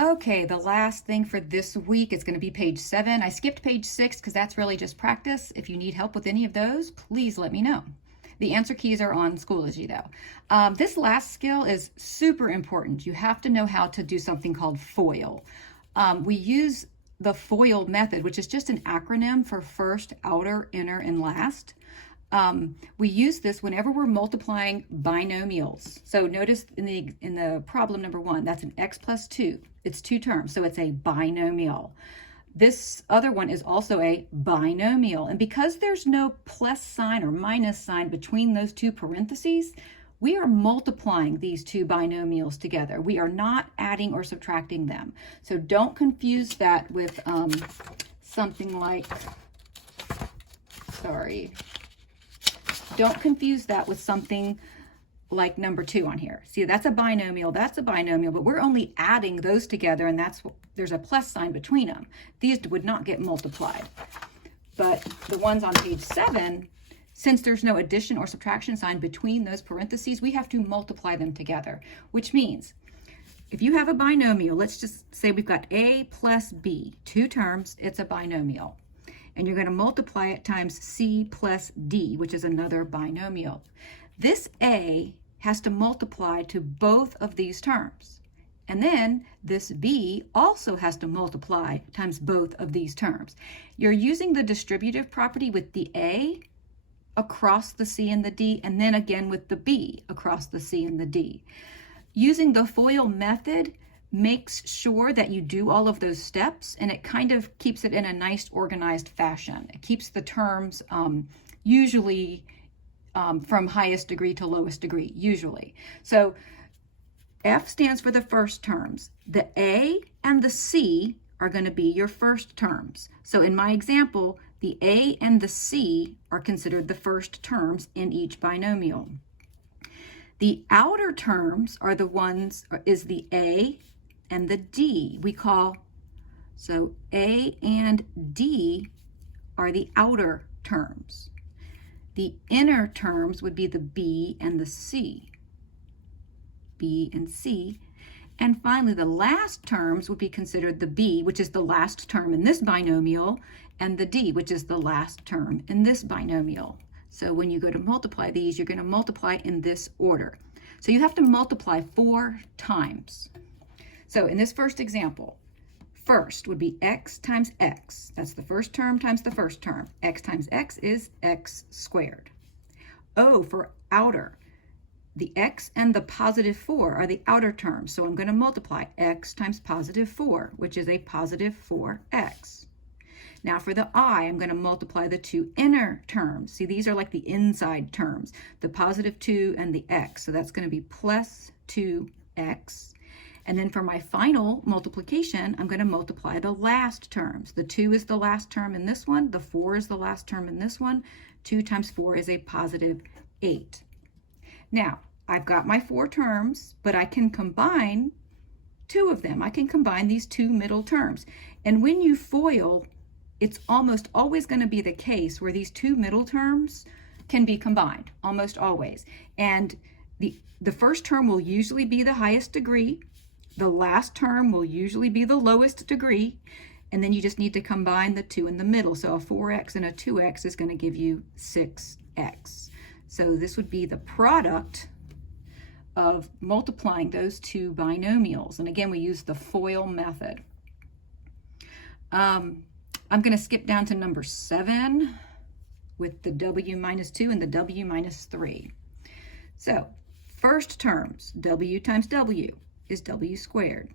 Okay, the last thing for this week is going to be page 7. I skipped page 6 because that's really just practice. If you need help with any of those, please let me know. The answer keys are on Schoology though. This last skill is super important. You have to know how to do something called FOIL. We use the FOIL method, which is just an acronym for first, outer, inner, and last. We use this whenever we're multiplying binomials. So notice in the problem number 1, that's an x plus 2. It's 2 terms, so it's a binomial. This other one is also a binomial. And because there's no plus sign or minus sign between those two parentheses, we are multiplying these two binomials together. We are not adding or subtracting them. So don't confuse that with something like, don't confuse that with something like number 2 on here. See, that's a binomial, but we're only adding those together, and there's a plus sign between them. These would not get multiplied. But the ones on page 7, since there's no addition or subtraction sign between those parentheses, we have to multiply them together, which means if you have a binomial, let's just say we've got a plus b, 2 terms, it's a binomial. And you're going to multiply it times c plus d, which is another binomial. This a has to multiply to both of these terms. And then this b also has to multiply times both of these terms. You're using the distributive property with the a across the c and the d, and then again with the b across the c and the d. Using the FOIL method makes sure that you do all of those steps, and it kind of keeps it in a nice organized fashion. It keeps the terms usually from highest degree to lowest degree, usually. So F stands for the first terms. The A and the C are going to be your first terms. So in my example, the A and the C are considered the first terms in each binomial. The outer terms are the ones, is the A and the D. So A and D are the outer terms. The inner terms would be the B and the C. B and C. And finally, the last terms would be considered the B, which is the last term in this binomial, and the D, which is the last term in this binomial. So when you go to multiply these, you're going to multiply in this order. So you have to multiply 4 times. So in this first example, first would be x times x. That's the first term times the first term. X times x is x squared. O for outer. The x and the positive 4 are the outer terms. So I'm going to multiply x times positive 4, which is a positive 4x. Now for the I, I'm going to multiply the 2 inner terms. See, these are like the inside terms, the positive 2 and the x. So that's going to be plus 2x. And then for my final multiplication, I'm going to multiply the last terms. The 2 is the last term in this one. The 4 is the last term in this one. 2 times 4 is a positive 8. Now, I've got my 4 terms, but I can combine 2 of them. I can combine these 2 middle terms. And when you FOIL, it's almost always going to be the case where these 2 middle terms can be combined, almost always. And the first term will usually be the highest degree. The last term will usually be the lowest degree, and then you just need to combine the 2 in the middle. So a 4x and a 2x is going to give you 6x. So this would be the product of multiplying those 2 binomials. And again, we use the FOIL method. I'm going to skip down to number 7 with the w minus 2 and the w minus 3. So first terms, w times w is w squared.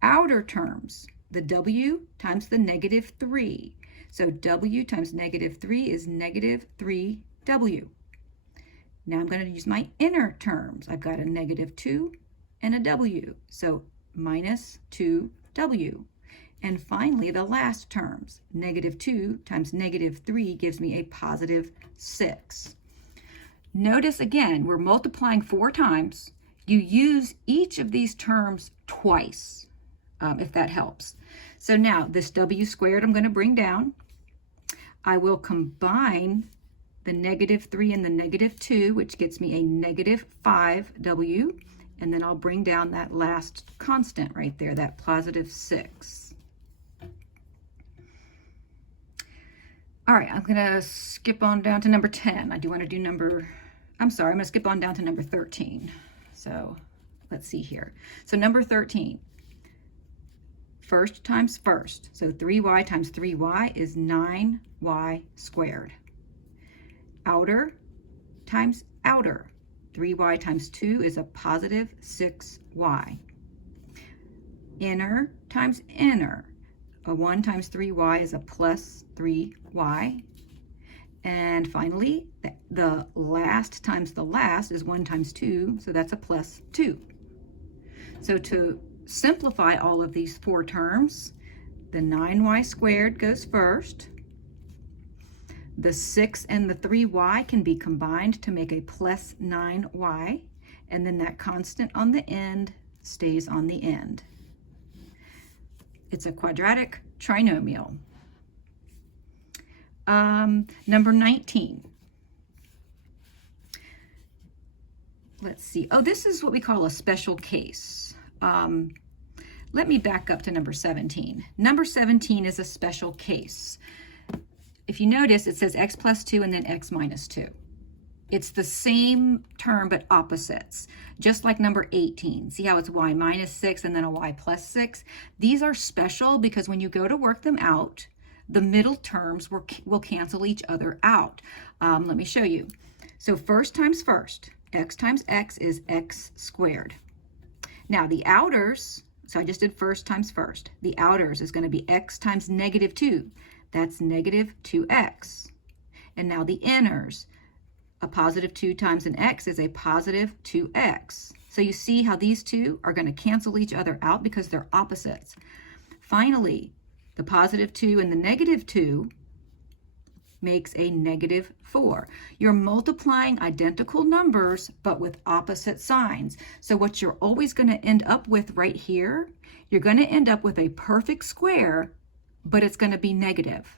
Outer terms, the w times the negative 3. So w times negative 3 is negative 3w. Now I'm going to use my inner terms. I've got a negative 2 and a w, so minus 2w. And finally, the last terms, negative 2 times negative 3 gives me a positive 6. Notice again, we're multiplying 4 times. You use each of these terms twice, if that helps. So now this w squared I'm going to bring down. I will combine the negative 3 and the negative 2, which gets me a negative 5w. and then I'll bring down that last constant right there, that positive 6. All right, I'm gonna skip on down to number 10. I do want to do I'm gonna skip on down to number 13. So let's see here. So number 13, first times first. So 3y times 3y is 9y squared. Outer times outer. 3y times 2 is a positive 6y. Inner times inner. A 1 times 3y is a plus 3y. And finally, the last times the last is 1 times 2, so that's a plus 2. So to simplify all of these 4 terms, the 9y squared goes first. The 6 and the 3y can be combined to make a plus 9y, and then that constant on the end stays on the end. It's a quadratic trinomial. Number 19. Let's see. Oh, this is what we call a special case. Let me back up to number 17. Number 17 is a special case. If you notice, it says x plus 2 and then x minus 2. It's the same term, but opposites, just like number 18. See how it's y minus 6 and then a y plus 6? These are special because when you go to work them out, the middle terms will cancel each other out. Let me show you. So first times first, x times x is x squared. Now the outers, so I just did first times first. The outers is going to be x times negative 2. That's negative 2x. And now the inners, a positive 2 times an x is a positive 2x. So you see how these two are going to cancel each other out because they're opposites. Finally, the positive 2 and the negative 2 makes a negative 4. You're multiplying identical numbers, but with opposite signs. So what you're always going to end up with right here, you're going to end up with a perfect square, but it's going to be negative.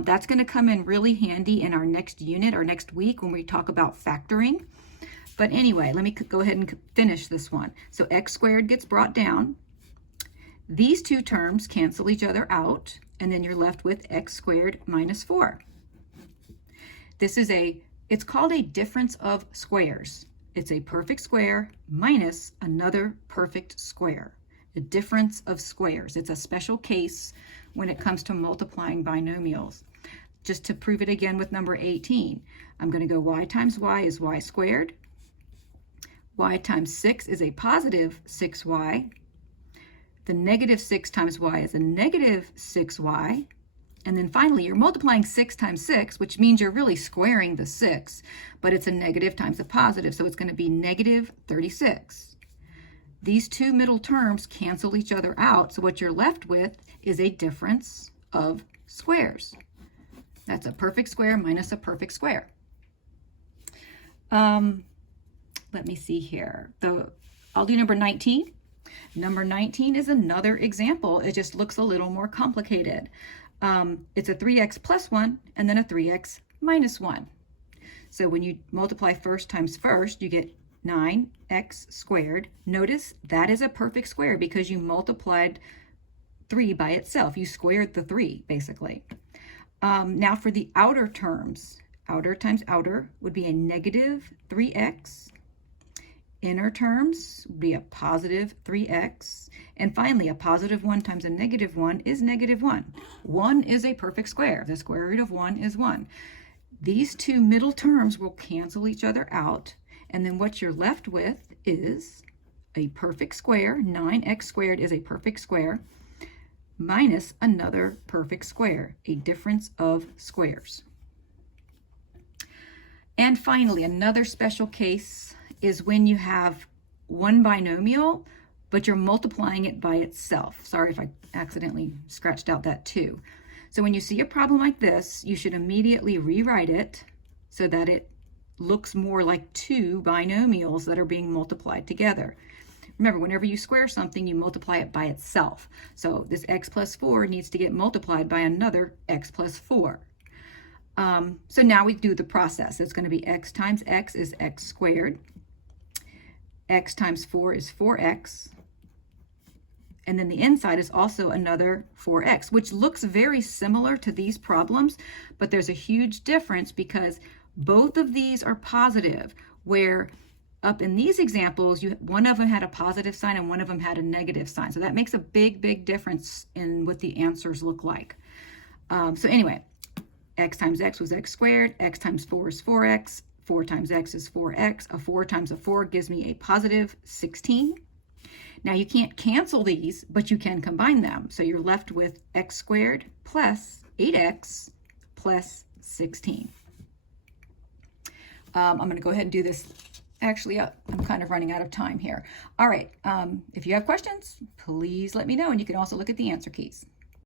That's going to come in really handy in our next unit or next week when we talk about factoring. But anyway, let me go ahead and finish this one. So x squared gets brought down. These two terms cancel each other out, and then you're left with x squared minus 4. It's called a difference of squares. It's a perfect square minus another perfect square. A difference of squares. It's a special case when it comes to multiplying binomials. Just to prove it again with number 18, I'm going to go y times y is y squared. Y times 6 is a positive 6y. The negative 6 times y is a negative 6y. And then finally, you're multiplying 6 times 6, which means you're really squaring the 6, but it's a negative times a positive, so it's going to be negative 36. These two middle terms cancel each other out, so what you're left with is a difference of squares. That's a perfect square minus a perfect square. Let me see here. I'll do number 19. Number 19 is another example. It just looks a little more complicated. It's a 3x plus 1 and then a 3x minus 1. So when you multiply first times first, you get 9x squared. Notice that is a perfect square because you multiplied 3 by itself. You squared the 3, basically. Now for the outer terms, outer times outer would be a negative 3x. Inner terms would be a positive 3x. And finally, a positive 1 times a negative 1 is negative 1. 1 is a perfect square. The square root of 1 is 1. These two middle terms will cancel each other out. And then what you're left with is a perfect square. 9x squared is a perfect square minus another perfect square, a difference of squares. And finally, another special case is when you have one binomial, but you're multiplying it by itself. Sorry if I accidentally scratched out that 2. So when you see a problem like this, you should immediately rewrite it so that it looks more like two binomials that are being multiplied together. Remember, whenever you square something, you multiply it by itself. So this x plus 4 needs to get multiplied by another x plus 4. So now we do the process. It's going to be x times x is x squared. x times 4 is 4x. And then the inside is also another 4x, which looks very similar to these problems, but there's a huge difference because both of these are positive, where up in these examples, one of them had a positive sign and one of them had a negative sign. So that makes a big, big difference in what the answers look like. So anyway, x times x was x squared, x times 4 is 4x, 4 times x is 4x, a 4 times a 4 gives me a positive 16. Now you can't cancel these, but you can combine them. So you're left with x squared plus 8x plus 16. I'm going to go ahead and do this. Actually, I'm kind of running out of time here. All right, if you have questions, please let me know, and you can also look at the answer keys.